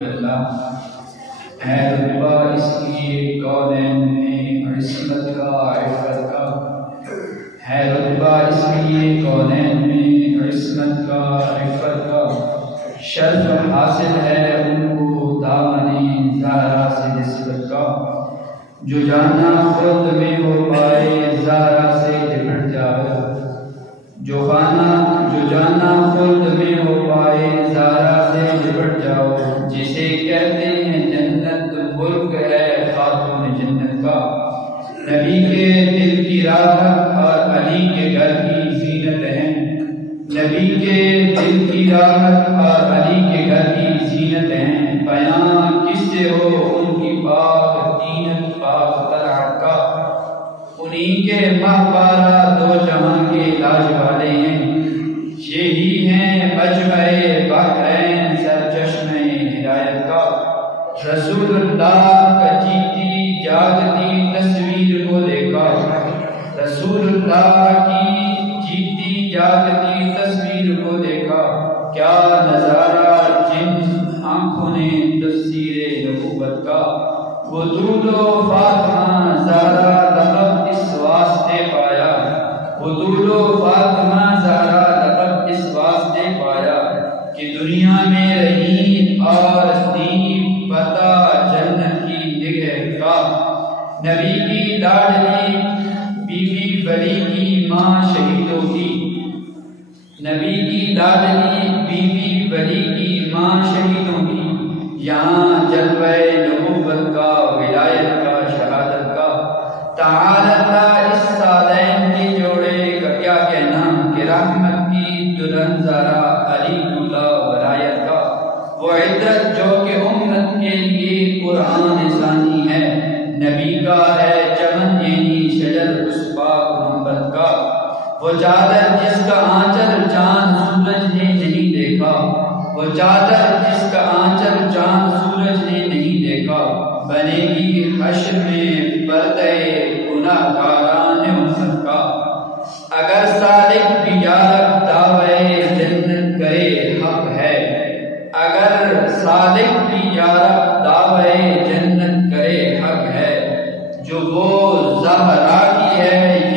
ہے رتبہ اس لیے کونین میں عصمت کا عفت کا، ہے رتبہ اس لیے کونین میں عصمت کا عفت کا، شرف حاصل ہے ان کو دامن زہرا سے نسبت کا، جو جانا خود میں ہو پائے زہرا سے لپٹ جاؤ، جو جانا خود میں ہو پائے زہرا سے لپٹ جاؤ، جسے کہتے ہیں جنت ملک ہے خاتون جنت کا، نبی کے دل کی راحت اور علی کے گھر کی زینت ہیں، نبی کے دل کی راحت اور علی کے گھر کی زینت ہیں، بیان کس سے ہو ان کی پاک دینت پاک طلعت کا، انہی کے ماہوارہ دو جہاں کے علاج والے ہیں، یہی ہیں مجمع بحرین سرچشمہ ہدایت کا، رسول اللہ کا جیتی جاگتی تصویر کو دیکھا، رسول اللہ کی جیتی جاگتی تصویر کو دیکھا، کیا نظارہ جن آنکھوں نے تفسیر نبوت کا، وہ دودھ و فاطمہ زہرا لقب اس واسطے پایا، وہ دودھ و فاطمہ زہرا لقب اس واسطے پایا کہ دنیا میں رہی اور دی پتہ جنت کی نگہ کا، نبی کی لاڈلی بی بی ولی کی ماں شہیدوں کی، نبی کی لاڈلی بی بی ولی کی ماں شہیدوں کی، یہاں جلوہ نبوت کا ولایت کا شہادت کا، تعالتا اس سالین کے جوڑے کا کیا کہنا کہ رحمت کی دلہن زہرا علی دولہ ولایت کا، وہ عدت جو کہ امت کے لیے قرآن ثانی ہے، نبی کا ہے چمن یعنی شجر اس پاک محبت کا، وہ چادر جس کا آنچل چاند سورج نے نہیں دیکھا، وہ چادر جس کا آنچل چاند سورج نے نہیں دیکھا، بنے گی حشر میں پردہ گناہ گاران امت کا، اگر سالک بھی یارب دعوے جنت کرے حق ہے، اگر سالک بھی یارب دعوے جنت کرے حق ہے، جو وہ زہرا کی ہے